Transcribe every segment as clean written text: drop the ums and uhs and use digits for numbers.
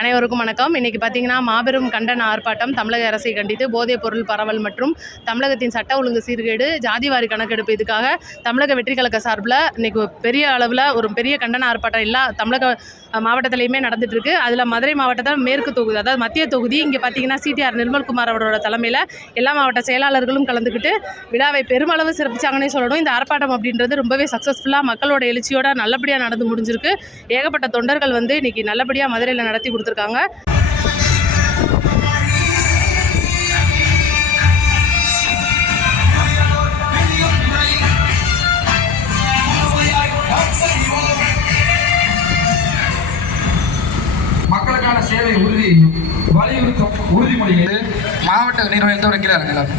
அனைவருக்கும் வணக்கம். இன்றைக்கி பார்த்தீங்கன்னா மாபெரும் கண்டன ஆர்ப்பாட்டம் தமிழக அரசை கண்டித்து போதைப் பொருள் பரவல் மற்றும் தமிழகத்தின் சட்ட ஒழுங்கு சீர்கேடு ஜாதிவாரி கணக்கெடுப்பு இதுக்காக தமிழக வெற்றி கழக சார்பில் இன்றைக்கி பெரிய அளவில் ஒரு பெரிய கண்டன ஆர்ப்பாட்டம் எல்லா தமிழக மாவட்டத்திலையுமே நடந்துகிட்ருக்கு. அதில் மதுரை மாவட்டத்தில் மேற்கு தொகுதி, அதாவது மத்திய தொகுதி, இங்கே பார்த்தீங்கன்னா சிடிஆர் நிர்மல்குமார் அவரோட தலைமையில் எல்லா மாவட்ட செயலாளர்களும் கலந்துக்கிட்டு விழாவை பெருமளவு சிறப்பிச்சாங்கன்னே சொல்லணும். இந்த ஆர்ப்பாட்டம் அப்படின்றது ரொம்பவே சக்ஸஸ்ஃபுல்லாக மக்களோட எழுச்சியோட நல்லபடியாக நடந்து முடிஞ்சிருக்கு. ஏகப்பட்ட தொண்டர்கள் வந்து இன்றைக்கி நல்லபடியாக மதுரையில் நடத்தி கொடுத்துருக்காங்க. மக்களுக்கான சேவை உறுதியையும் வலியுறுத்தும் உறுதிமொழியை மாவட்ட நிர்வாகிகள் தொடங்கிறார்கள்.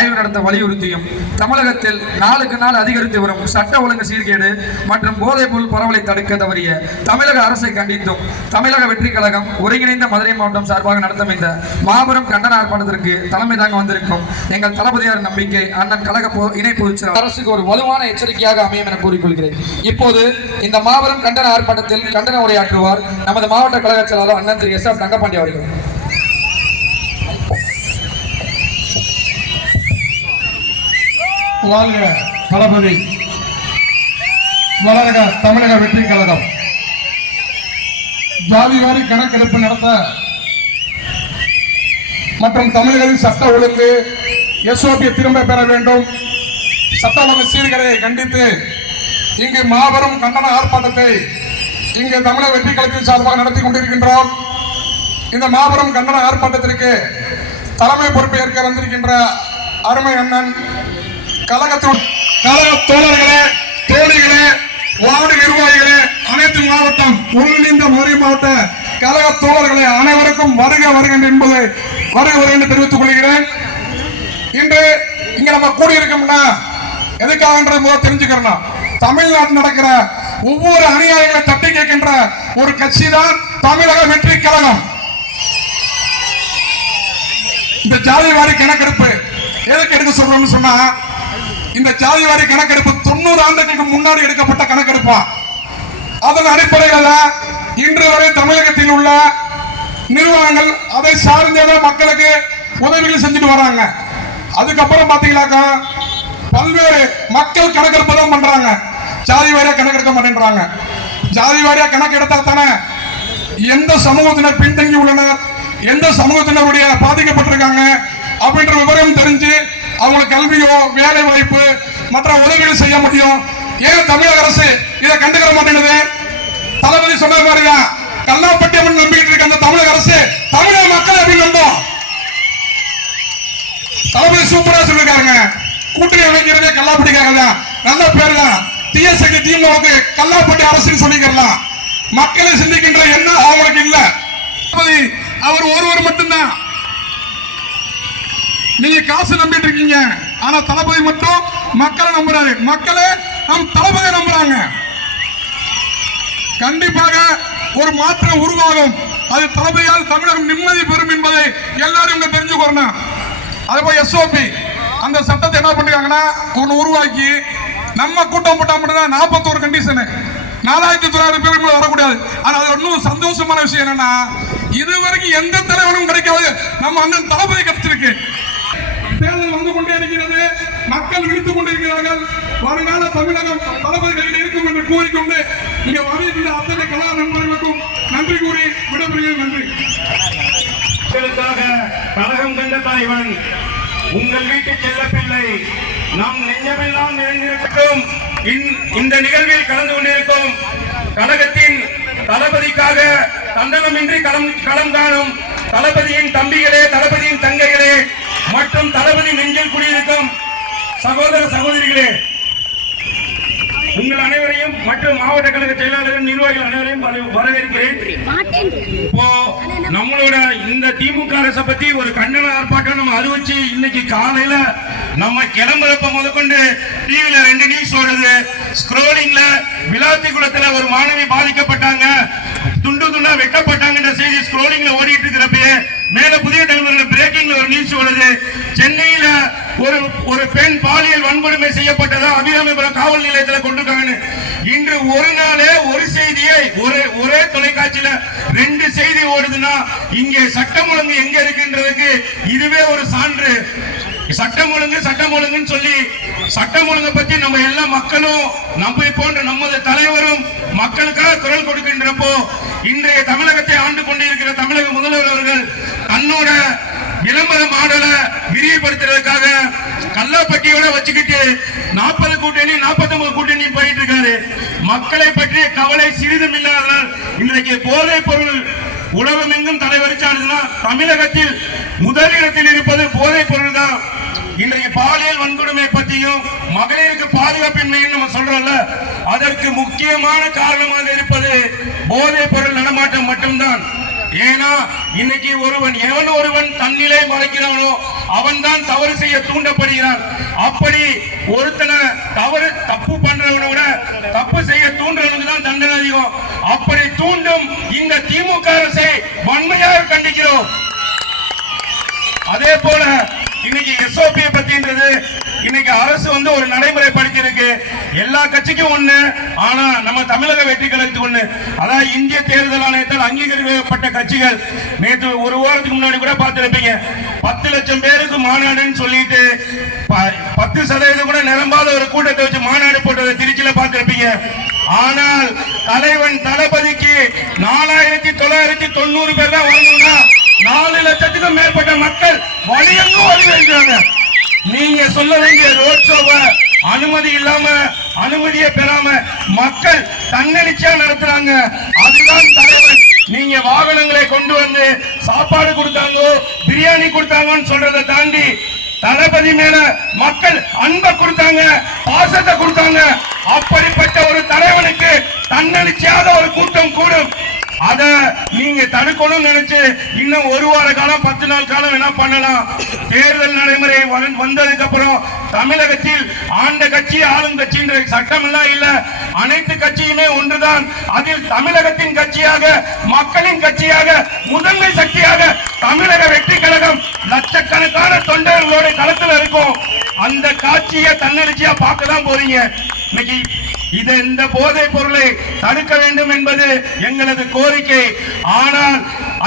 ஆய்வு நடத்த வலியுறுத்தியும் தமிழகத்தில் நாளுக்கு நாள் அதிகரித்து வரும் சட்ட ஒழுங்கு சீர்கேடு மற்றும் போதைப் பொருள் பரவலை தடுக்க தவறிய தமிழக அரசை கண்டித்தும் தமிழக வெற்றி கழகம் ஒருங்கிணைந்த மதுரை மாவட்டம் சார்பாக நடத்தும் இந்த மாபெரும் கண்டன ஆர்ப்பாட்டத்திற்கு தலைமை தாங்க வந்திருக்கும் எங்கள் தளபதியார் நம்பிக்கை அண்ணன் கழக இணை பொதுச் செயலாளர் அரசுக்கு ஒரு வலுவான எச்சரிக்கையாக அமையும் என கூறிக்கொள்கிறேன். இப்போது இந்த மாபெரும் கண்டன ஆர்ப்பாட்டத்தில் கண்டன உரையாற்றுவார் நமது மாவட்ட கழக செயலாளர் அண்ணன் திரு எஸ்.எஃப். தங்கப்பாண்டி அவர்கள். வாழ்க தளபதி, வளர்க தமிழக வெற்றி கழகம். ஜாதிவாரி கணக்கெடுப்பு நடத்த மற்றும் தமிழகத்தில் சட்ட ஒழுங்கு SOP திரும்ப பெற வேண்டும், சட்ட ஒழுங்கு சீர்கேடை கண்டித்து இங்கு மாபெரும் கண்டன ஆர்ப்பாட்டத்தை இங்கு தமிழக வெற்றி கழகத்தின் சார்பாக நடத்தி கொண்டிருக்கின்றோம். இந்த மாபெரும் கண்டன ஆர்ப்பாட்டத்திற்கு தலைமை பொறுப்பை ஏற்க வந்திருக்கின்ற அருமை அண்ணன் கழக தோழர்களே, தோழிகளே, வார்டு நிர்வாகிகளே, அனைத்து மாவட்டம் ஒருங்கிணைந்த மதுரை மாவட்ட கழக தோழர்களே அனைவருக்கும் வருக வருகின்ற என்பதை வருக என்று தெரிவித்துக் கொள்கிறேன். இன்று இங்க நம்ம கூடியிருக்கோம்னா எதுக்காக தெரிஞ்சுக்கிறோம். தமிழ்நாட்டில் நடக்கிற ஒவ்வொரு அநியாயங்களை தட்டி கேட்கின்ற ஒரு கட்சி தான் தமிழக வெற்றி கழகம். இந்த ஜாதிவாரி கணக்கெடுப்பு எதுக்கு எடுக்க சொல்றோம்னு சொன்னா, இந்த ஜாதிவாரி கணக்கெடுப்பு 90 ஆண்டுகளுக்கு முன்னாடி எடுக்கப்பட்ட கணக்கெடுப்பா. அதன் அடிப்படையில் இன்று வரை தமிழகத்தில் உள்ள நிறுவனங்கள் அதை சார்ந்த மக்களுக்கு உதவிகள் செஞ்சுட்டு வராங்க. அதுக்கப்புறம் பாத்தீங்கன்னாக்கா பல்வேறு மக்கள் கணக்கெடுப்பு தான் பண்றாங்க, ஜாதி வாரியா கணக்கெடுக்க மாட்டேன்றாங்க. ஜாதி வாரியா கணக்கெடுத்தா தானே எந்த சமூகத்தினர் பின்தங்கி உள்ளனர், எந்த சமூகத்தினருடைய பாதிக்கப்பட்டிருக்காங்க அப்படின்ற விவரம் தெரிஞ்சு அவங்களுக்கு கல்வியோ வேலை வாய்ப்பு மற்ற உதவிகள் செய்ய முடியும். ஏன் தமிழக அரசு இதை கண்டுக்கிற மாட்டேங்குது? தளபதி சொன்ன மாதிரியா கல்லாப்பட்டி அப்படின்னு நம்பிக்கிட்டு இருக்க அந்த தமிழக அரசு தமிழக மக்கள் அப்படின்னு நம்பும். தளபதி சூப்பரா சொல்லிருக்காங்க, கூட்டணி அமைக்கிறதே கல்லாப்பட்டிக்காக தான், நல்ல பேர் தான். TSK திமுகவுக்கு கல்லாப்பட்டி அரசுன்னு சொல்லிக்கலாம். மக்களை சிந்திக்கின்ற எண்ணம் அவங்களுக்கு இல்ல. அவர் ஒருவர் மட்டும்தான். நீங்க காசு நம்பிட்டு இருக்கீங்க, ஆனா தளபதி மட்டும் மக்களை நம்புறாரு, மக்களே நம் தளபதி நம்புறாங்க. கண்டிப்பாக ஒரு மாற்றம் உருவாகும், அது தளபதியால் தமிழகம் நிம்மதி பெறும் என்பதை எல்லாரும் இங்க தெரிஞ்சுக்கணும். அதுபோல் SOP அந்த சட்டத்தை என்ன பண்ணிருக்காங்கன்னா ஒன்று உருவாக்கி நம்ம கூட்டம் போட்டா மட்டும்தான் 41 கண்டிஷனு 4900 பேர் வரக்கூடாது. ஆனா அது இன்னும் சந்தோஷமான விஷயம் என்னன்னா, இதுவரைக்கும் எந்த தலைவனும் கிடைக்காது, நம்ம அண்ணன் தளபதி கிடைச்சிருக்கு. தேர்தல் வந்து கொண்டே இருக்கிறது, மக்கள் விழித்துக் கொண்டிருக்கிறார்கள். வருங்கால தமிழகம் தளபதி கையில் இருக்கும் என்று கூறிக்கொண்டு இங்கே வருகின்ற அத்தனை கலா நண்பர்களுக்கும் நன்றி கூறி விடைபெறுகிறேன். நன்றி. கழகம் கண்ட தலைவன், உங்கள் வீட்டு செல்லப்பிள்ளை, நம் நெஞ்சமெல்லாம் நிறைந்திருக்கும் இந்த நிகழ்வில் கலந்து கொண்டிருக்கும் கழகத்தின் தளபதிக்காக தண்டனமின்றி களம் காணும் தளபதியின் தம்பிகளே, தளபதியின் தங்கைகளே மற்றும் தளபதி நெஞ்சில் குடியிருக்கும் சகோதர சகோதரிகளே, உங்கள் அனைவரையும் மற்றும் மாவட்ட கழக செயலாளர்கள் நிர்வாகிகள் அனைவரையும் வரவேற்கிறேன். இப்போ நம்மளோட இந்த திமுக அரசை பத்தி ஒரு கண்டன ஆர்ப்பாட்டம் நம்ம அறிவிச்சு இன்னைக்கு காலையில நம்ம கிளம்புறப்ப முதற்கொண்டு டிவில 2 நியூஸ் ஓடுது. ஸ்க்ரோலிங்ல விளாத்திக்குளத்துல ஒரு மாணவி பாதிக்கப்பட்டாங்க, துண்டு துண்டா வெட்டப்பட்டாங்கன்ற செய்தி ஸ்க்ரோலிங்ல ஓடிட்டு இருக்கிறப்ப மேல புதிய தலைமுறை பிரேக்கிங்ல ஒரு நியூஸ் ஓடுது. சென்னையில ஒரு பெண் பாலியல் வன்கொடுமை செய்யப்பட்டதா அபிராமிபுரம் காவல் நிலையத்தில் கொண்டிருக்காங்க. இன்று ஒரு நாளே ஒரு செய்தியை ஒரே தொலைக்காட்சியில 2 செய்தி ஓடுதுன்னா இங்கே சட்டம் ஒழுங்கு எங்க இருக்குன்றதுக்கு இதுவே ஒரு சான்று. சட்டம் ஒழுங்குன்னு சொல்லி சட்டம் ஒழுங்கை பத்தி நம்ம எல்லா மக்களும் நம்ம போன்ற நமது தலைவரும் மக்களுக்காக குரல் கொடுக்கின்றப்போ இன்றைய தமிழகத்தை ஆண்டு கொண்டிருக்கிற தமிழக முதல்வர் அவர்கள் தன்னோட விளம்பர மாடலை விரிவுபடுத்துறதுக்காக கல்லாப்பட்டியோட வச்சுக்கிட்டு 40 கூட்டணி 49 கூட்டணி போயிட்டு இருக்காரு. மக்களை பற்றிய கவலை சிறிதும் இல்லாததால் இன்றைக்கு போதைப் பொருள் உலகமெங்கும் தலைவரிச்சாடுதுன்னா தமிழகத்தில் முதலிடத்தில் இருப்பது போதைப் பொருள் தான். இன்றைய பாலியல் வன்கொடுமை பற்றியும் மகளிருக்கு பாதுகாப்பின்மையும் நம்ம சொல்றோம்ல, அதற்கு முக்கியமான காரணமாக இருப்பது போதைப் பொருள் நடமாட்டம் மட்டும்தான். ஏன்னா இன்னைக்கு எவன் ஒருவன் தன்னிலை மறைக்கிறானோ அவன் தான் தவறு செய்ய தூண்டப்படுகிறான். அப்படி ஒருத்தனை தப்பு பண்றவனை விட தப்பு செய்ய தூண்டுறவனுக்கு தான் தண்டனை அதிகம். அப்படி தூண்டும் இந்த திமுக அரசை வன்மையாக கண்டிக்கிறோம். அதே போல இன்னைக்கு எஸ்ஓபி பத்தின்றது இன்னைக்கு அரசு ஒரு நடைமுறை படுத்திருக்கு. எல்லா கட்சிக்கும் ஒண்ணு, ஆனா நம்ம தமிழக வெற்றி கழகத்துக்கு ஒண்ணு. அதாவது இந்திய தேர்தல் ஆணையத்தால் அங்கீகரிக்கப்பட்ட கட்சிகள் நேற்று ஒரு வாரத்துக்கு முன்னாடி கூட பார்த்திருப்பீங்க. 10 லட்சம் பேருக்கு மாநாடுன்னு சொல்லிட்டு 10% கூட நிரம்பாத ஒரு கூட்டத்தை வச்சு மாநாடு போட்டதை திருச்சியில பார்த்திருப்பீங்க. ஆனால் தலைவன் தளபதிக்கு 4990 பேர் தான் வரணும்னா 4 லட்சத்துக்கும் மேற்பட்ட மக்கள் வழியெங்கும் வருகிறாங்க. நீங்க சொல்ல வேண்டிய ரோட் ஷோவை அனுமதி இல்லாம அனுமதியை பெறாம மக்கள் தன்னெழுச்சியா நடத்துறாங்க. அதுதான் தலைவன். நீங்க வாகனங்களை கொண்டு வந்து சாப்பாடு கொடுத்தாங்க, பிரியாணி கொடுத்தாங்கன்னு சொல்றதை தாண்டி தளபதி மேல மக்கள் அன்பை கொடுத்தாங்க, பாசத்தை கொடுத்தாங்க. அப்படிப்பட்ட ஒரு தலைவனுக்கு தன்னெழுச்சியாக ஒரு கூட்டம் கூடும். அத நீங்க தடுக்கணும்னு நினைச்சு இன்னும் 1 வார காலம் 10 நாள் காலம் என்ன பண்ணலாம். தேர்தல் நடைமுறை வந்ததுக்கு அப்புறம் தமிழகத்தில் ஆண்ட கட்சி ஆளும் கட்சின்ற சட்டம் எல்லாம் இல்ல, அனைத்து கட்சியுமே ஒன்றுதான். அதில் தமிழகத்தின் கட்சியாக மக்களின் கட்சியாக முதன்மை சக்தியாக தமிழக வெற்றி கழகம் லட்சக்கணக்கான தொண்டர்களோட களத்தில் இருக்கும். அந்த காட்சியை தன்னெழுச்சியா பார்க்க தான் போறீங்க. இன்னைக்கு இந்த போதைப் பொருளை தடுக்க வேண்டும் என்பது எங்களது கோரிக்கை. ஆனால்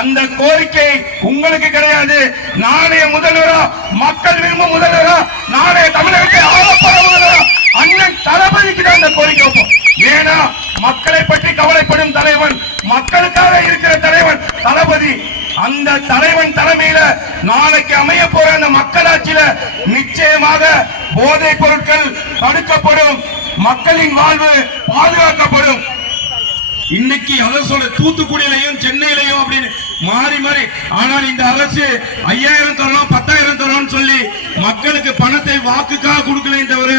அந்த கோரிக்கை உங்களுக்கு கிடையாது. நாளைய முதல்வரா, மக்கள் விரும்பும் முதல்வரா, நாளைய தமிழகத்தை ஆளப்போற முதல்வரா அண்ணன் தளபதிக்கு தான் இந்த கோரிக்கை வைப்போம். ஏன்னா மக்களை பற்றி கவலைப்படும் தலைவன், மக்களுக்காக இருக்கிற தலைவன் தளபதி. அந்த தலைவன் தலைமையில நாளைக்கு அமைய போற அந்த மக்களாட்சியில நிச்சயமாக போதைப் பொருட்கள் தடுக்கப்படும், மக்களின் வாழ்வு பாதுகாக்கப்படும். இன்னைக்கு அரசோட தூத்துக்குடியிலையும் சென்னையிலையும் அப்படின்னு மாறி மாறி, ஆனால் இந்த அரசு 5000 தரணும் 10,000 தரணும் சொல்லி மக்களுக்கு பணத்தை வாக்குக்காக கொடுக்கல தவிர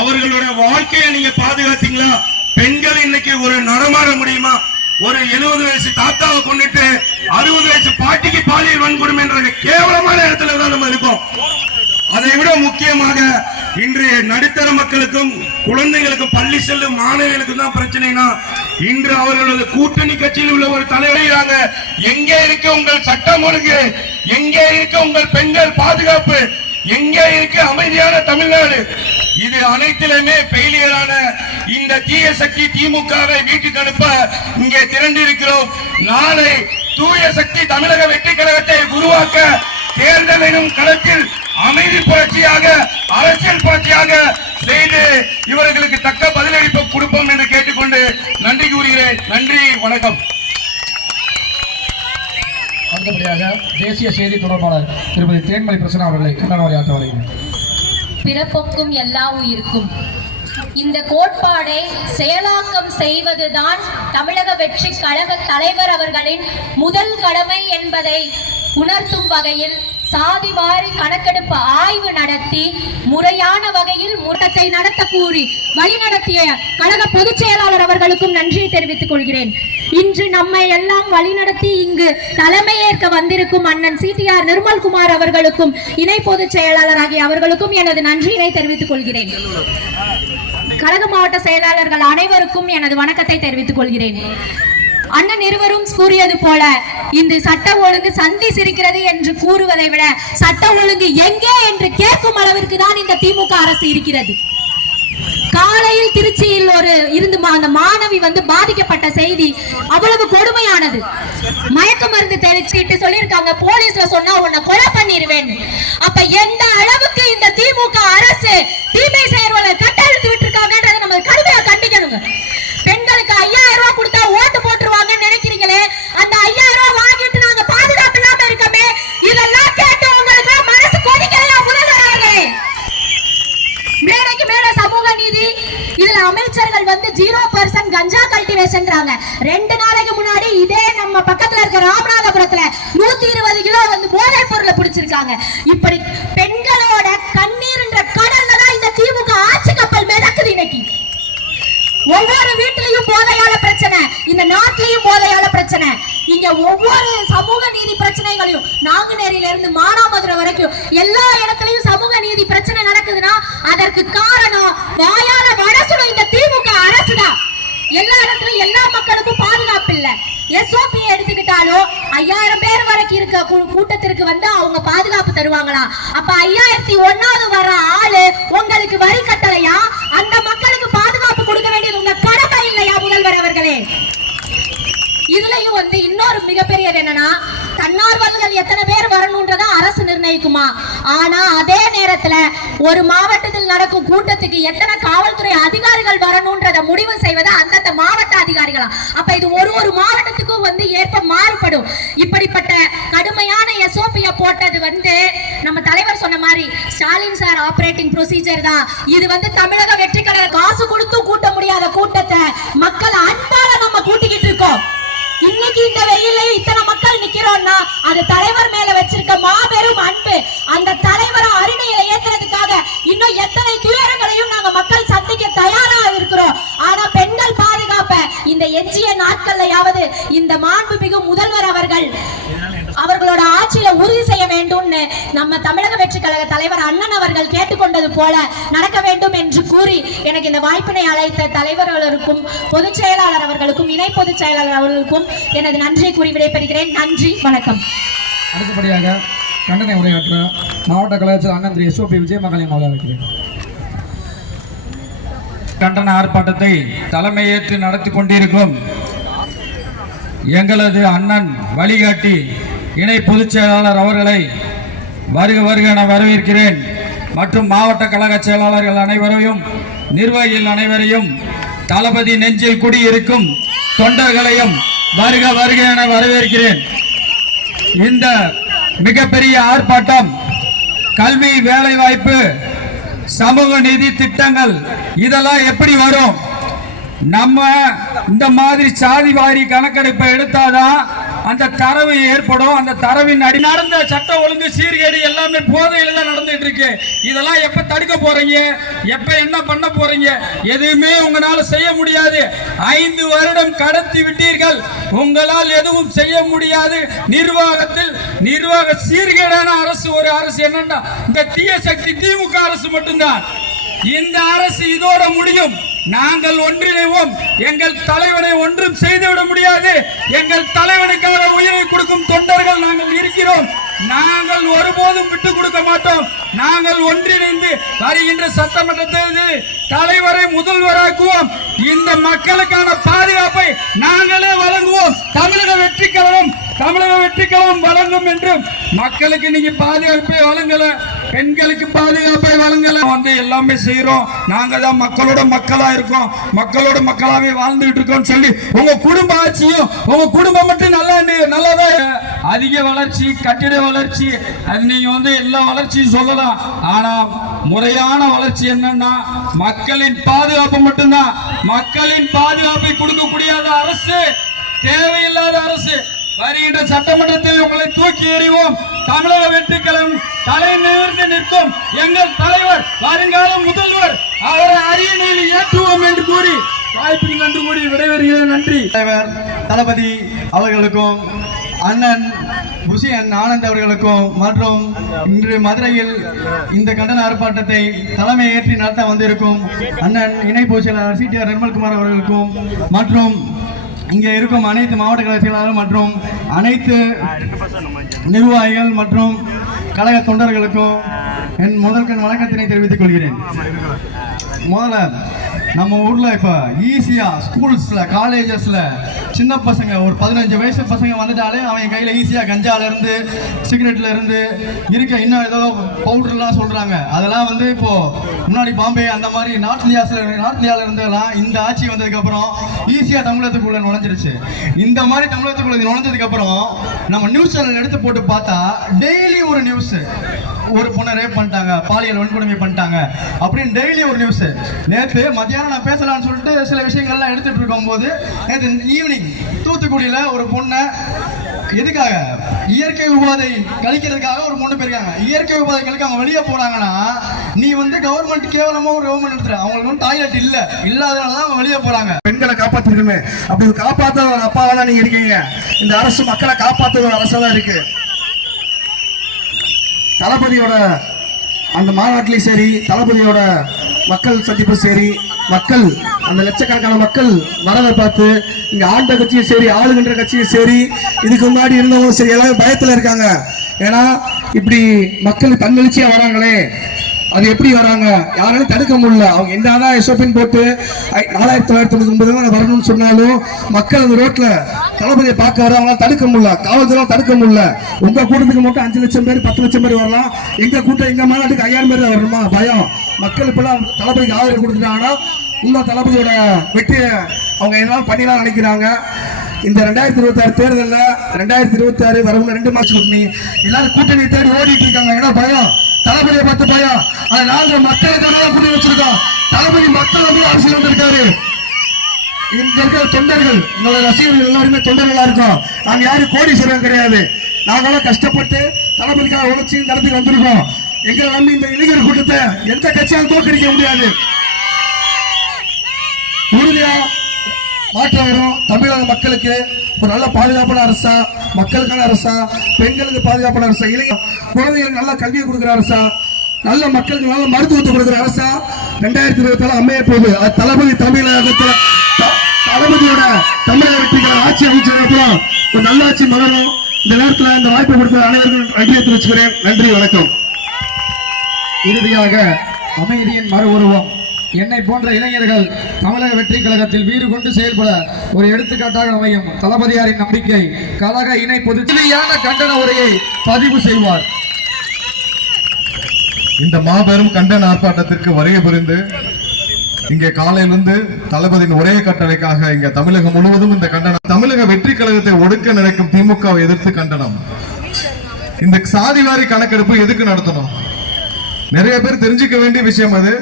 அவர்களோட வாழ்க்கையை நீங்க பாதுகாத்தீங்களா? பெண்கள் இன்னைக்கு ஒரு நடமாட முடியுமா? ஒரு 70 வயசு தாத்தாவை கொண்டுட்டு 60 வயசு பாட்டிக்கு பாலியல் வன்கொடுமை என்ற கேவலமான இடத்துல தான் நம்ம இருக்கோம். அதை விட முக்கியமாக இன்று நடுத்தர மக்களுக்கும் குழந்தைகளுக்கும் பள்ளி செல்லும் மாணவிகளுக்கும் தான் பிரச்சனைனா, இன்று அவர்களது கூட்டணி கட்சியில் உள்ள ஒரு தலைவராங்க. எங்கே இருக்கு உங்கள் சட்டம் ஒழுங்கு? எங்கே இருக்கு உங்கள் பெண்கள் பாதுகாப்பு? எங்கே இருக்கு அமைதியான தமிழ்நாடு? இது அனைத்திலுமே ஃபெயிலியரான இந்த தீய சக்தி திமுகவை வீட்டுக்கு அனுப்ப இங்கே திரண்டிருக்கிறோம். நாளை தூய சக்தி தமிழக வெற்றி கழகத்தை உருவாக்க தேர்தல் எனும் களத்தில் அமைதி புரட்சியாக அரசியல் புரட்சியாக செய்து இவர்களுக்கு தக்க பதிலளிப்பு கொடுப்போம் என்று கேட்டுக்கொண்டு நன்றி கூறுகிறேன். நன்றி, வணக்கம். அடுத்தபடியாக தேசிய செய்தி தொடர்பாளர் திருமதி தேன்மொழி பிரசன்னா அவர்களை கண்டன உரையாற்ற வருகிறேன். பிறப்புக்கும் எல்லா உயிருக்கும் இந்த கோட்பாடை செயலாக்கம் செய்வதுதான் தமிழக வெற்றி கழக தலைவர் அவர்களின் முதல் கடமை என்பதை உணர்த்தும் வகையில் சாதிவாரி கணக்கெடுப்பு ஆய்வு நடத்தி முறையான வகையில் முன்னத்தை நடத்த கூறி வழிநடத்திய கழக பொதுச் செயலாளர் அவர்களுக்கும் நன்றியை தெரிவித்துக் கொள்கிறேன். இன்று நம்மை எல்லாம் வழிநடத்தி இங்கு தலைமையேற்க வந்திருக்கும் அண்ணன் சிடிஆர் நிர்மல்குமார் அவர்களுக்கும் இணை பொதுச் செயலாளர் ஆகிய அவர்களுக்கும் எனது நன்றியினை தெரிவித்துக் கொள்கிறேன். கழக மாவட்ட செயலாளர்கள் அனைவருக்கும் எனது வணக்கத்தை தெரிவித்துக் கொள்கிறேன். அண்ணன் இருவரும் கூறியது போல இந்த சட்ட ஒழுங்கு சந்தி சிரிக்கிறது என்று கூறுவதை விட சட்ட ஒழுங்கு எங்கே என்று கேட்க கேட்கும் அளவிற்கு தான் இந்த திமுக அரசு இருக்கிறது. காலையில் திருச்சியில் அந்த மாணவி பாதிக்கப்பட்ட செய்தி அவ்வளவு கொடுமையானது. மயக்க மருந்து தெளிச்சுட்டு சொல்லியிருக்காங்க, போலீஸ்ல சொன்னா உன்னை கொலை பண்ணிடுவேன். அப்ப எந்த அளவுக்கு இந்த திமுக அரசு தீமை செயல்களை கட்டழுத்து விட்டுருக்காங்கன்றதை நம்ம கடுமையா கண்டிக்கணுங்க. பெண்களுக்கு 5000 ரூபாய் கொடுத்தா ஓட்டு போட்டுருவாங்கன்னு நினைக்கிறீங்களே, அந்த 5000 ரூபாய் வாங்கிட்டு நாங்க பாதுகாப்பு இல்லாம இருக்கமே, இதெல்லாம் கேட்டு உங்களுக்கு மனசு கொதிக்கலையா முதல்வர் அவர்களே? மேடைக்கு மேல சமூக நீதி, இதுல அமைச்சர்கள் 0% கஞ்சா கல்டிவேஷன்றாங்க. 2 நாளைக்கு முன்னாடி இதே நம்ம பக்கத்துல இருக்க ராமநாதபுரத்துல 120 கிலோ போதைப் பொருளை பிடிச்சிருக்காங்க. இப்படி பெண்களோட கண்ணீர்ன்ற கடல்ல தான் இந்த திமுக ஆட்சி கப்பல் மிதக்குது. இன்னைக்கு ஒவ்வொரு வீட்டிலையும் போதையால பிரச்சனை, இந்த நாட்டிலையும் போதையால பிரச்சனை. இங்க ஒவ்வொரு சமூக நீதி பிரச்சனைகளையும் நாங்குநேரியில இருந்து மானாமதுரை வரைக்கும் எல்லா இடத்துலயும் சமூக நீதி பிரச்சனை நடக்குதுன்னா அதற்கு காரணம் வாயால வடசுடும் இந்த திமுக அரசு தான். எல்லா இடத்துலயும் எல்லா மக்களுக்கும் பாதுகாப்பு இல்ல. SOP எடுத்துக்கிட்டாலும் 5000 பேர் வரைக்கும் இருக்க கூட்டத்திற்கு அவங்க பாதுகாப்பு தருவாங்களா? அப்ப 5001வது வர ஆளு உங்களுக்கு வரி கட்டளையா? அந்த மக்களுக்கு பாதுகாப்பு கொடுக்க வேண்டியது உங்க கடமை இல்லையா முதல்வர் அவர்களே? இதுலயும் இன்னொரு மிகப்பெரியது என்னன்னா, தன்னார்வலர்கள் எத்தனை பேர் வரணும்ன்றத அரசு நிர்ணயிக்குமா? ஆனா அதே நேரத்துல ஒரு மாவட்டத்தில் நடக்கும் கூட்டத்துக்கு எத்தனை காவல்துறை அதிகாரிகள் வரணும்ன்றத முடிவு செய்வது அந்தந்த மாவட்ட அதிகாரிகளா? அப்ப இது ஒரு மாவட்டத்துக்கும் ஏற்ப மாறுபடும். இப்படிப்பட்ட கடுமையான SOP போட்டது நம்ம தலைவர் சொன்ன மாதிரி ஸ்டாலின் சார் ஆபரேட்டிங் ப்ரொசீஜர் தான். இது தமிழக வெற்றி கழக காசு கொடுத்து கூட்ட முடியாத கூட்டத்தை மக்கள் அன்பால நம்ம கூட்டிக்கிட்டு இருக்கோம். இன்னைக்கு இந்த வெயில இத்தனை மக்கள் நிக்கிறோம்னா அது தலைவர் மேல வச்சிருக்க மாபெரும் அன்பு. அந்த தலைவரை அருணையில ஏத்துறதுக்காக இன்னும் எத்தனை துயரங்களையும் நாங்க மக்கள் சந்திக்க தயாரா இருக்கிறோம். ஆனா பெண்கள் பாதுகாப்ப இந்த எஞ்சிய நாட்கள்லயாவது இந்த மாண்புமிகு முதல்வர் அவர்களோட ஆட்சியில உறுதி செய்ய வேண்டும்னு நம்ம தமிழக வெற்றி கழக தலைவர் அண்ணன் அவர்கள் கேட்டுக்கொண்டது போல நடக்க வேண்டும் என்று கூறி எனக்கு இந்த வாய்ப்பினை அழைத்த தலைவர்களுக்கும் பொதுச் செயலாளர் அவர்களுக்கும் இணை பொதுச் செயலாளர் அவர்களுக்கும் எனது நன்றியை கூறி விடைபெறுகிறேன். நன்றி, வணக்கம். அடுத்தபடியாக கண்டன உரையாற்ற மாவட்ட கலாச்சார அண்ணன் திரு SOP விஜயமகளின் அழைக்கிறேன். கண்டன ஆர்ப்பாட்டத்தை தலைமையேற்று நடத்தி கொண்டிருக்கும் எங்களது அண்ணன் வழிகாட்டி இணை பொதுச் செயலாளர் அவர்களை வருக வருக என வரவேற்கிறேன். மற்றும் மாவட்ட கழக செயலாளர்கள் அனைவரையும், நிர்வாகிகள் அனைவரையும், தளபதி நெஞ்சில் குடியிருக்கும் தொண்டர்களையும் வருக வருக என வரவேற்கிறேன். இந்த மிகப்பெரிய ஆர்ப்பாட்டம் கல்வி, வேலைவாய்ப்பு, சமூக நீதி திட்டங்கள் இதெல்லாம் எப்படி வரும்? நம்ம இந்த மாதிரி சாதி வாரி கணக்கெடுப்பை எடுத்தாதான் அந்த தரவு ஏற்படும். அந்த தரவின் நடந்த சட்ட ஒழுங்கு சீர்கேடு எல்லாமே போதையில தான் நடந்துட்டு இருக்கு. இதெல்லாம் எப்ப தடுக்க போறீங்க? எப்ப என்ன பண்ண போறீங்க? எதுவுமே உங்களால செய்ய முடியாது. 5 வருடம் கடத்தி விட்டீர்கள். உங்களால் எதுவும் செய்ய முடியாது. நிர்வாக சீர்கேடான அரசு ஒரு அரசு. என்னன்னா இந்த தீய சக்தி திமுக அரசு மட்டும்தான். இந்த அரசு இதோட முடியும். நாங்கள் ஒன்றிணைவோம். எங்கள் தலைவனை ஒன்றும் செய்துவிட முடியாது. எங்கள் தலைவனுக்காக உயிரை கொடுக்கும் தொண்டர்கள் நாங்கள் இருக்கிறோம். நாங்கள் ஒருபோதும் விட்டு கொடுக்க மாட்டோம். நாங்கள் ஒன்றிணைந்து வருகின்ற சட்டமன்ற தேர்தலில் தலைவரை முதல்வராக்குவோம். இந்த மக்களுக்கான பாதுகாப்பை நாங்களே வழங்குவோம். தமிழக வெற்றி கழகம் வழங்கும் என்றும் மக்களுக்கு நீங்க பாதுகாப்பை வழங்கல, பெண்களுக்கு பாதுகாப்பை வழங்கல. எல்லாமே செய்யறோம். நாங்க தான் மக்களோட மக்களா இருக்கோம், மக்களோட மக்களாவே வாழ்ந்துட்டு இருக்கோம் சொல்லி உங்க குடும்ப ஆட்சியும் உங்க குடும்பம் மட்டும் நல்லதான். அதிக வளர்ச்சி, கட்டிட வளர்ச்சி, அது நீங்க எல்லா வளர்ச்சியும் சொல்லலாம். ஆனா முறையான வளர்ச்சி என்னன்னா மக்களின் பாதுகாப்பு மட்டும்தான். மக்களின் பாதுகாப்பை கொடுக்கக்கூடிய அரசு தேவையில்லாத அரசு. வருகின்ற சட்டமன்றத்தில் உங்களை தூக்கி எறிவோம். தமிழக வெற்றி கழகம் தலை நிமிர்ந்து நிற்கும். எங்கள் தலைவர், வருங்கால முதல்வர், அவரை அரியணையில் ஏற்றுவோம் என்று கூறி வாய்ப்புக்கு நன்றி கூறி விடைபெறுகிறேன். நன்றி. தலைவர் தளபதி அவர்களுக்கும், அண்ணன் புஷியன் ஆனந்த் அவர்களுக்கும், மற்றும் இன்று மதுரையில் இந்த கண்டன ஆர்ப்பாட்டத்தை தலைமை ஏற்றி நடத்த வந்திருக்கும் அண்ணன் இணை பொதுச் செயலாளர் CTR நிர்மல்குமார் அவர்களுக்கும், மற்றும் இங்கே இருக்கும் அனைத்து மாவட்ட கழக செயலாளர்கள் மற்றும் அனைத்து நிர்வாகிகள் மற்றும் கழக தொண்டர்களுக்கும் என் முதல்கண் வணக்கத்தினை தெரிவித்துக் கொள்கிறேன். முதல்ல நம்ம ஊர்ல இப்ப ஈஸியா ஸ்கூல்ஸ்ல காலேஜஸ்ல சின்ன பசங்க ஒரு 15 வயசு பசங்க வந்துட்டாலே அவன் கையில ஈஸியா கஞ்சால இருந்து சிகரெட்ல இருந்து இருக்க இன்னும் ஏதோ பவுடர்லாம் சொல்றாங்க. அதெல்லாம் வந்து இப்போ முன்னாடி பாம்பே அந்த மாதிரி நார்த் இந்தியால இருந்தெல்லாம் இந்த ஆட்சி வந்ததுக்கு அப்புறம் ஈஸியா தமிழகத்துக்குள்ள நுழைஞ்சிருச்சு. இந்த மாதிரி தமிழகத்துக்குள்ள நுழைஞ்சதுக்கு அப்புறம் நம்ம நியூஸ் சேனல் எடுத்து போட்டு பார்த்தா டெய்லி ஒரு நியூஸ், ஒரு பொண்ணை ரேப் பண்ணிட்டாங்க, பாலியல் வன்கொடுமை பண்ணிட்டாங்க அப்படின்னு டெய்லி ஒரு நியூஸ். நேற்று மத்தியானம் நான் பேசலாம்னு சொல்லிட்டு சில விஷயங்கள்லாம் எடுத்துட்டு இருக்கும் போது நேற்று ஈவினிங் தூத்துக்குடியில ஒரு பொண்ணை எதுக்காக இயற்கை உபாதை கழிக்கிறதுக்காக ஒரு பொண்ணு போயிருக்காங்க. இயற்கை உபாதைகளுக்கு அவங்க வெளியே போனாங்கன்னா நீ வந்து கவர்மெண்ட் கேவலமா ஒரு கவர்மெண்ட் எடுத்துரு, அவங்களுக்கு வந்து டாய்லெட் இல்லாதனாலதான் அவங்க வெளியே போறாங்க. பெண்களை காப்பாத்திருக்கணுமே, அப்படி காப்பாற்ற ஒரு அப்பாவெல்லாம் நீங்க இருக்கீங்க. இந்த அரசு மக்களை காப்பாற்ற ஒரு அரசா தான் இருக்கு. தளபதியோட அந்த மாநாட்டிலையும் சரி, தளபதியோட மக்கள் சந்திப்பு சரி, மக்கள் அந்த லட்சக்கணக்கான மக்கள் வரதை பார்த்து இங்க ஆண்ட கட்சியும் சரி, ஆளுகின்ற கட்சியும் சரி, இதுக்கு முன்னாடி இருந்தவங்களும் சரி, எல்லாமே பயத்துல இருக்காங்க. ஏன்னா இப்படி மக்கள் தன்னெழுச்சியா வராங்களே, அது எப்படி வராங்க, யாராலும் தடுக்க முடியல. அவங்க என்னதான் எஸ்ஓபின்னு போட்டு 4999 வரணும்னு சொன்னாலும் மக்கள் அந்த ரோட்ல தளபதியை பார்க்க வர அவங்களால தடுக்க முடியல, காவல்துறை தடுக்க முடியல. உங்க கூட்டத்துக்கு மட்டும் 5 லட்சம் பேர் 10 லட்சம் பேர் வரலாம், எங்க கூட்டம் எங்க மாநாட்டுக்கு 5000 பேர் தான் வரணுமா? பயம். மக்கள் இப்பெல்லாம் தளபதிக்கு ஆதரவு கொடுத்துட்டாங்கன்னா இன்னும் தளபதியோட வெற்றியை அவங்க என்ன பண்ணிடலாம் நினைக்கிறாங்க. இந்த 2026 தேர்தலில் 2026 வரவுள்ள 2 மாசம் எல்லாரும் கூட்டணி தேடி ஓடிட்டு இருக்காங்க. ஏன்னா பயம், தளபதியை பார்த்து பயம். அதனால மக்களுக்காக கூட்டி வச்சிருக்கோம். தளபதி மக்கள் வந்து அரசியல் வந்திருக்காரு. இங்க இருக்கிற தொண்டர்கள், உங்களோட ரசிகர்கள் எல்லாருமே தொண்டர்களா இருக்கோம். நாங்க யாரும் கோடீஸ்வரன் கிடையாது. நாங்களும் கஷ்டப்பட்டு தளபதிக்காக உழைச்சி இந்த இடத்துக்கு வந்திருக்கோம். எங்களை நம்பி இந்த இளைஞர் கூட்டத்தை எந்த கட்சியாலும் தோற்கடிக்க முடியாது. உறுதியா மாற்றம் வரும். தமிழக மக்களுக்கு ஒரு நல்ல பாதுகாப்பான அரசா, மக்களுக்கான அரசா, பெண்களுக்கு பாதுகாப்பான அரசா, இளைஞர் குழந்தைகளுக்கு நல்ல கல்வியை கொடுக்கிற அரசா, நல்ல மக்களுக்கு நல்ல மருத்துவத்தை கொடுக்கிற அரசா 2024 அமைய போகுது. அது தளபதி தமிழகத்தில் தளபதியோட தமிழக வெற்றிக்கான ஆட்சி அமைச்சர் ஒரு நல்லாட்சி மலரும். இந்த நேரத்தில் இந்த வாய்ப்பை கொடுத்த அனைவருக்கும் நன்றியை தெரிவிச்சுக்கிறேன். நன்றி, வணக்கம். இறுதியாக அமைதியின் மறு உருவம். என்னை போன்ற இளைஞர்கள் தமிழக வெற்றி கழகத்தில் வீறு கொண்டு செயல்பட ஒரு எடுத்துக்காட்டாக அமையும் தளபதியாரின் நம்பிக்கை. கழக இணை பொதுச்செயலான கண்டன உரையை பதிவு செய்வார். இந்த மாபெரும் கண்டன ஆர்ப்பாட்டத்திற்கு வருகை புரிந்து இங்கே காலையிலிருந்து தளபதியின் ஒரே கட்டளைக்காக இங்க தமிழகம் முழுவதும் இந்த கண்டனம், தமிழக வெற்றி கழகத்தை ஒடுக்க நினைக்கும் திமுகவை எதிர்த்து கண்டனம். இந்த சாதிவாரி கணக்கெடுப்பு எதுக்கு நடத்தணும்? நிறைய பேர் தெரிஞ்சுக்க வேண்டிய விஷயம். அது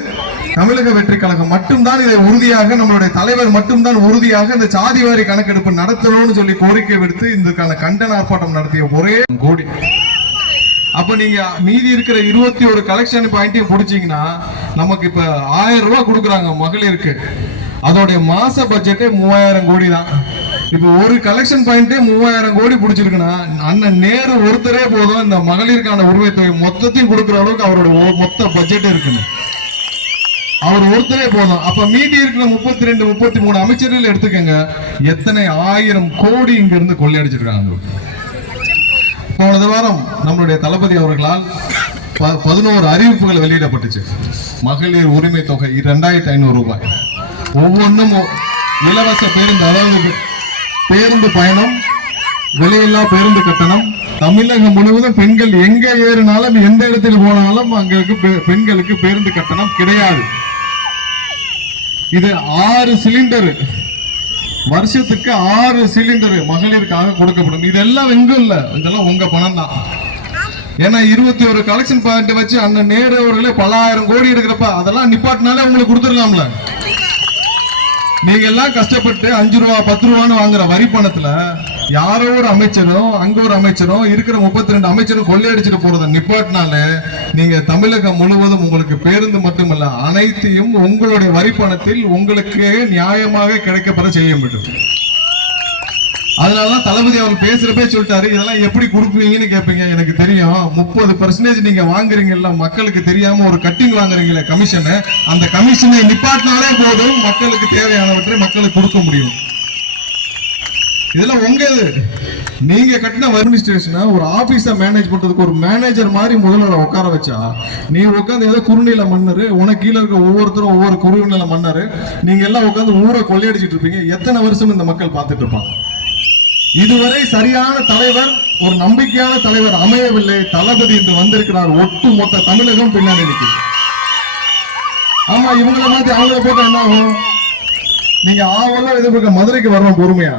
தமிழக வெற்றி கழகம் மட்டும்தான் இதை உறுதியாக, நம்மளுடைய தலைவர் மட்டும்தான் உறுதியாக இந்த சாதிவாரி கணக்கெடுப்பு நடத்தணும்னு சொல்லி கோரிக்கை விடுத்து இதுக்கான கண்டன ஆர்ப்பாட்டம் நடத்திய ஒரே கோடி. அப்ப நீங்க மீதி இருக்கிற 21 கலெக்ஷன் பாயிண்டையும் பிடிச்சீங்கன்னா நமக்கு இப்ப 1000 ரூபாய் கொடுக்குறாங்க மகளிருக்கு. அதோடைய மாச பட்ஜெட்டே 3000 கோடி தான். இப்ப ஒரு கலெக்ஷன் பாயிண்டே 3000 கோடி பிடிச்சிருக்குன்னா அண்ணன் நேரு ஒருத்தரே போதும் இந்த மகளிருக்கான உரிமை தொகை மொத்தத்தையும் கொடுக்குற அளவுக்கு அவரோட மொத்த பட்ஜெட் இருக்குன்னு. அவர் ஒருத்தரே போதும். அப்ப மீதி இருக்கிற 32 33 அமைச்சர்கள் எடுத்துக்கங்க, எத்தனை 1000 கோடி இங்க இருந்து கொள்ளையடிச்சிருக்காங்க. போனது வாரம் நம்மளுடைய தளபதி அவர்களால் 11 அறிவிப்புகள் வெளியிடப்பட்டுச்சு. மகளிர் உரிமை தொகை 2500 ரூபாய், ஒவ்வொன்றும் இலவச பேருந்து, அதாவது பேருந்து பயணம், விலையில்லா பேருந்து கட்டணம், தமிழகம் முழுவதும் பெண்கள் எங்க ஏறினாலும் எந்த இடத்தில் போனாலும் அங்க பெண்களுக்கு பேருந்து கட்டணம் கிடையாது. இது 6 சிலிண்டர், வருஷத்துக்கு 6 சிலிண்டர் மகளிருக்காக கொடுக்கப்படும். இதெல்லாம் எங்க இல்ல, இதெல்லாம் உங்க பணம் தான். ஏன்னா 21 கலெக்ஷன் பாயிண்ட் வச்சு அண்ணன் நேரு அவர்களே பல 1000 கோடி எடுக்கிறப்ப அதெல்லாம் நிப்பாட்டினாலே உங்களுக்கு கொடுத்துடலாம்ல. நீங்க எல்லாம் கஷ்டப்பட்டு 5 ரூபா 10 ரூபான்னு வாங்குற வரி பணத்துல யாரோ ஒரு அமைச்சரும் அங்க ஒரு அமைச்சரும் இருக்கிற 32 அமைச்சரும் கொள்ளையடிச்சிட்டு போறத நிப்பாட்டினாலே நீங்க தமிழகம் முழுவதும் உங்களுக்கு பேருந்து மட்டுமல்ல அனைத்தையும் உங்களுடைய வரி பணத்தில் உங்களுக்கு நியாயமாக கிடைக்கப்பட செய்ய முடியும். அதனாலதான் தளபதி அவர் பேசுறப்பே சொல்லிட்டாரு, இதெல்லாம் எப்படி கொடுப்பீங்கன்னு கேட்பீங்க. எனக்கு தெரியும் 30% நீங்க வாங்குறீங்கல்ல, மக்களுக்கு தெரியாம ஒரு கட்டிங் வாங்குறீங்களே கமிஷன், அந்த கமிஷனை நிப்பாட்டினாலே போதும் மக்களுக்கு தேவையானவற்றை மக்களுக்கு கொடுக்க முடியும். இதெல்லாம் உங்க இது. நீங்க கட்டின அட்மினிஸ்ட்ரேஷனை ஒரு ஆபீஸை மேனேஜ் பண்றதுக்கு ஒரு மேனேஜர் மாதிரி முதல்ல உட்கார வச்சா, நீ உட்காந்து ஏதோ குறுநில மன்னர், உனக்கு கீழே இருக்க ஒவ்வொருத்தரும் ஒவ்வொரு குறுநில மன்னர், நீங்க எல்லாம் உட்காந்து ஊரை கொள்ளையடிச்சிட்டு இருப்பீங்க. எத்தனை வருஷம் இந்த மக்கள் பார்த்துட்டு இருப்பாங்க? இதுவரை சரியான தலைவர், ஒரு நம்பிக்கையான தலைவர் அமையவில்லை. தளபதி என்று வந்திருக்கிறார். ஒட்டு மொத்த தமிழகம் பின்னாடி நிற்குது. ஆமா, இவங்களை மாத்தி அவங்கள போட்டா என்ன ஆகும்? நீங்க ஆவெல்லாம் எதிர்பார்க்க மதுரைக்கு வர்றோம் பொறுமையா.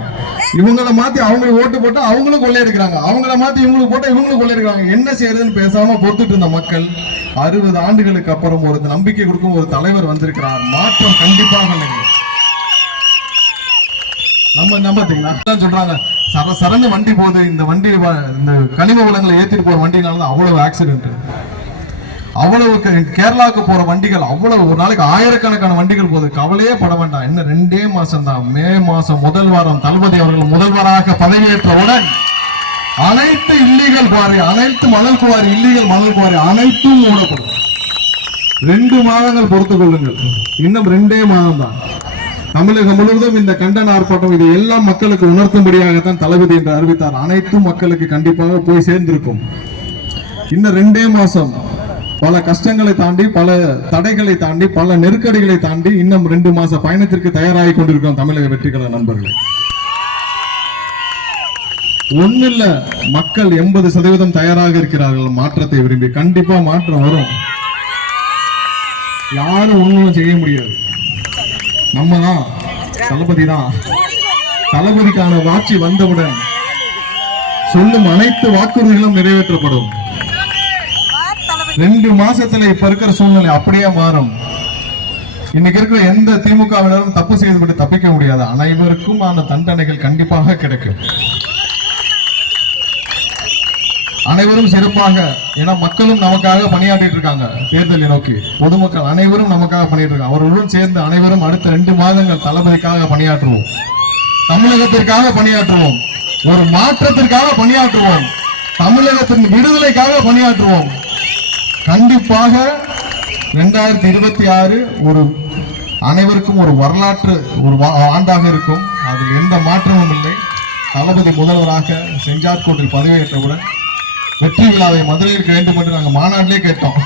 இவங்களை மாத்தி அவங்களுக்கு ஓட்டு போட்டா அவங்களும் கொள்ளையடிக்கிறாங்க, அவங்கள மாத்தி இவங்களுக்கு போட்டா இவங்களும் கொள்ளையடிக்கிறாங்க. என்ன செய்யறதுன்னு பேசாம பொறுத்துட்டு இருந்த மக்கள் 60 ஆண்டுகளுக்கு அப்புறம் ஒரு நம்பிக்கை கொடுக்கும் ஒரு தலைவர் வந்திருக்கிறார். மாற்றம் கண்டிப்பாக நம்ம சொல்றாங்க சரன்னு வண்டி போகுது, இந்த வண்டி இந்த கனிம வளங்களை ஏத்திட்டு போற வண்டினால தான் அவ்வளவு ஆக்சிடென்ட். அவ்வளவு கேரளாவுக்கு போற வண்டிகள் அவ்வளவு ஒரு நாளைக்கு ஆயிரக்கணக்கான வண்டிகள் போகுது. கவலையே பட வேண்டாம். இன்னும் 2 மாசம் தான். மே மாசம் முதல் வாரம் தளபதி அவர்கள் முதல்வராக பதவியேற்றவுடன் அனைத்து இல்லீகல் குவாரி, அனைத்து மணல் குவாரி, இல்லீகல் மணல் குவாரி அனைத்தும் மூடப்படும். 2 மாதங்கள் பொறுத்துக் கொள்ளுங்கள். இன்னும் 2 மாதம் தான். தமிழகம் முழுவதும் இந்த கண்டன ஆர்ப்பாட்டம் இது எல்லாம் மக்களுக்கு உணர்த்தும்படியாகத்தான் தளபதி என்று அறிவித்தார். அனைத்தும் மக்களுக்கு கண்டிப்பாக போய் சேர்ந்திருக்கும். இன்னும் 2 மாசம் பல கஷ்டங்களை தாண்டி, பல தடைகளை தாண்டி, பல நெருக்கடிகளை தாண்டி இன்னும் 2 மாச பயணத்திற்கு தயாராகி கொண்டிருக்கிறோம் தமிழக வெற்றிக்கழக நண்பர்களே. ஒன்னில்ல, மக்கள் 80% தயாராக இருக்கிறார்கள் மாற்றத்தை விரும்பி. கண்டிப்பா மாற்றம் வரும். யாரும் ஒண்ணும் செய்ய முடியாது. நம்ம தான், தளபதி தான். தளபதிக்கான ஆட்சி வந்தவுடன் சொல்லும் அனைத்து வாக்குறுதிகளும் நிறைவேற்றப்படும். 2 மாசத்துல இப்ப இருக்கிற சூழ்நிலை அப்படியே மாறும். இன்னைக்கு இருக்கிற எந்த திமுகவினரும் தப்பு செய்து தப்பிக்க முடியாது. அனைவருக்கும் அந்த தண்டனைகள் கண்டிப்பாக கிடைக்கும். அனைவரும் சிறப்பாக, ஏன்னா மக்களும் நமக்காக பணியாற்றிட்டு இருக்காங்க. தேர்தலை நோக்கி பொதுமக்கள் அனைவரும் நமக்காக பண்ணிட்டு இருக்காங்க. அவர்களுடன் சேர்ந்து அனைவரும் அடுத்த 2 மாதங்கள் தளபதிக்காக பணியாற்றுவோம், தமிழகத்திற்காக பணியாற்றுவோம், ஒரு மாற்றத்திற்காக பணியாற்றுவோம், தமிழகத்தின் விடுதலைக்காக பணியாற்றுவோம். கண்டிப்பாக 2026 ஒரு அனைவருக்கும் ஒரு வரலாற்று ஒரு ஆண்டாக இருக்கும். அதில் எந்த மாற்றமும் இல்லை. தளபதி முதல்வராக செஞ்சார்கோட்டில் பதவியேற்றவுடன் வெற்றி விழாவை மதுரையில் வேண்டும் என்று நாங்கள் மாநாட்டிலே கேட்டோம்.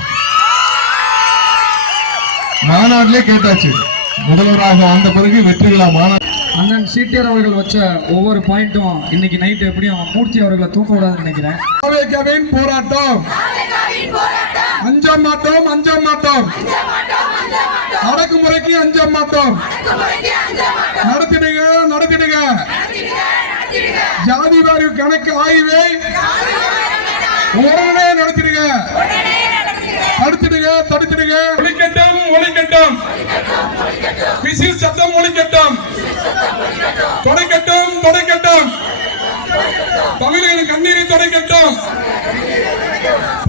மாநாட்டிலே கேட்டாச்சு. முதல்வராக வந்த பிறகு வெற்றி விழா மாநாடு. அண்ணன் சீட்டியர் அவர்கள் வச்ச ஒவ்வொரு பாயிண்ட்டும் இன்னைக்கு நைட் எப்படியும் மூர்த்தி அவர்களை தூக்க விடாதுன்னு நினைக்கிறேன். போராட்டம் அஞ்ச மாட்டோம், அஞ்ச மாட்டோம், அடக்குமுறைக்கு அஞ்ச மாட்டோம். நடத்திடுங்க, நடத்திடுங்க. ஜாதி வாரி கணக்கு ஆய்வை உடனே நடத்திடுங்க, தடுத்திடுங்க, தடுத்திடுங்க. ஒழிக்கட்டும், ஒழிக்கட்டும். விசில் சத்தம் ஒழிக்கட்டும், தொடக்கட்டும், தொடக்கட்டும். தமிழர்களின் கண்ணீரை தொடக்கட்டும்.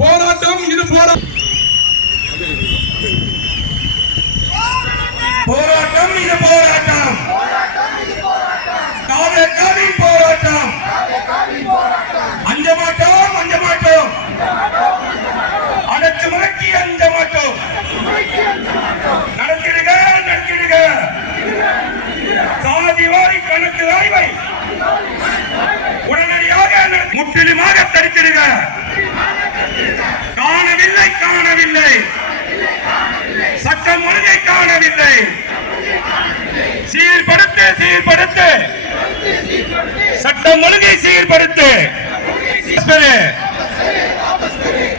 போராட்டம், இது போராட்டம், போராட்டம், இது போராட்டம். காவின் போராட்டம். அஞ்ச மாட்டோம், அஞ்ச மாட்டோம். அடக்குமுறைக்கு அஞ்ச மாட்டோம். நடத்திடுக, நடத்திடுக. சாதி வாரி கணக்கு ஆய்வை உடனடியாக முற்றிலுமாக தடுத்திடுக. காணவில்லை, காணவில்லை. சட்டம் ஒழுங்கை காணவில்லை. சீர்படுத்து, சீர்படுத்து. சட்டம் ஒழுங்கை சீர்படுத்து.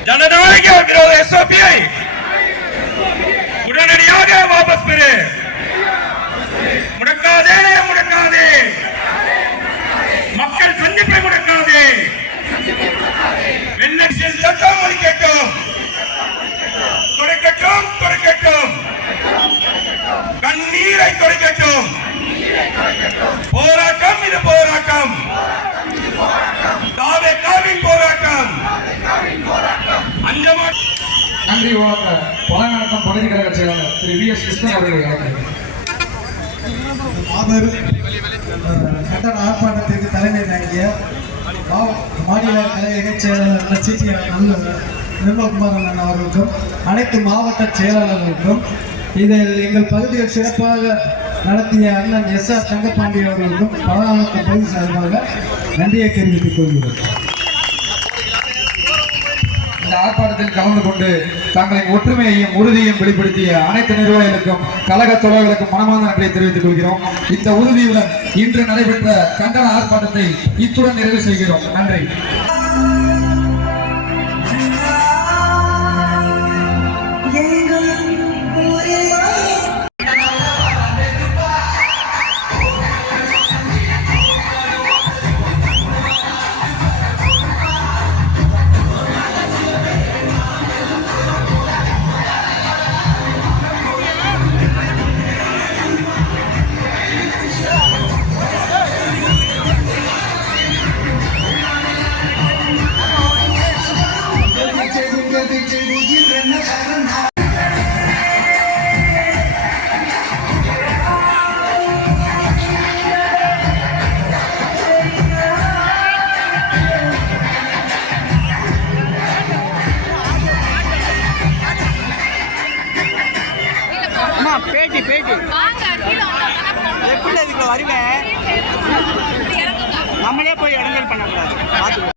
ஜனநாயக விரோத எஸ்ஓபியை உடனடியாக வாபஸ் பெறு. முடக்காதே, முடக்காதே. மக்கள் சந்திப்பை முடக்காதே. வெள்ளத்தில் சட்டம் ஒழிக்கட்டும், துடைக்கட்டும், துடைக்கட்டும். கண்ணீரை துடைக்கட்டும். போராட்டம், இது போராட்டம். காவின் போராட்டம். அஞ்சமா நன்றி. பழங்காட்டம் பகுதி கழக செயலாளர் திரு வி.எஸ். கிருஷ்ணன் அவர்கள் கண்டன ஆர்ப்பாட்டத்திற்கு தலைமை தாங்கிய மாநில கழக செயலாளர் சீட்டியர் நிர்மல்குமார் அண்ணன் அவர்களுக்கும் அனைத்து மாவட்ட செயலாளர்களுக்கும் இதில் எங்கள் பகுதியில் சிறப்பாக நடத்திய அண்ணன் எஸ்.ஆர். தங்கப்பாண்டி அவர்களுக்கும் பலகாலத்து பகுதி சார்பாக நன்றியை தெரிவித்துக் கொள்கிறோம். இந்த ஆர்ப்பாட்டத்தில் கலந்து கொண்டு தங்களின் ஒற்றுமையையும் உறுதியையும் வெளிப்படுத்திய அனைத்து நிர்வாகிகளுக்கும் கழக தோழர்களுக்கும் மனமார்ந்த நன்றியை தெரிவித்துக் கொள்கிறோம். இந்த உறுதியுடன் இன்று நடைபெற்ற கண்டன ஆர்ப்பாட்டத்தை இத்துடன் நிறைவு செய்கிறோம். நன்றி. எப்படி அதுக்குள்ள வருவேன் நம்மளே போய் இடங்கள் பண்ணக்கூடாது.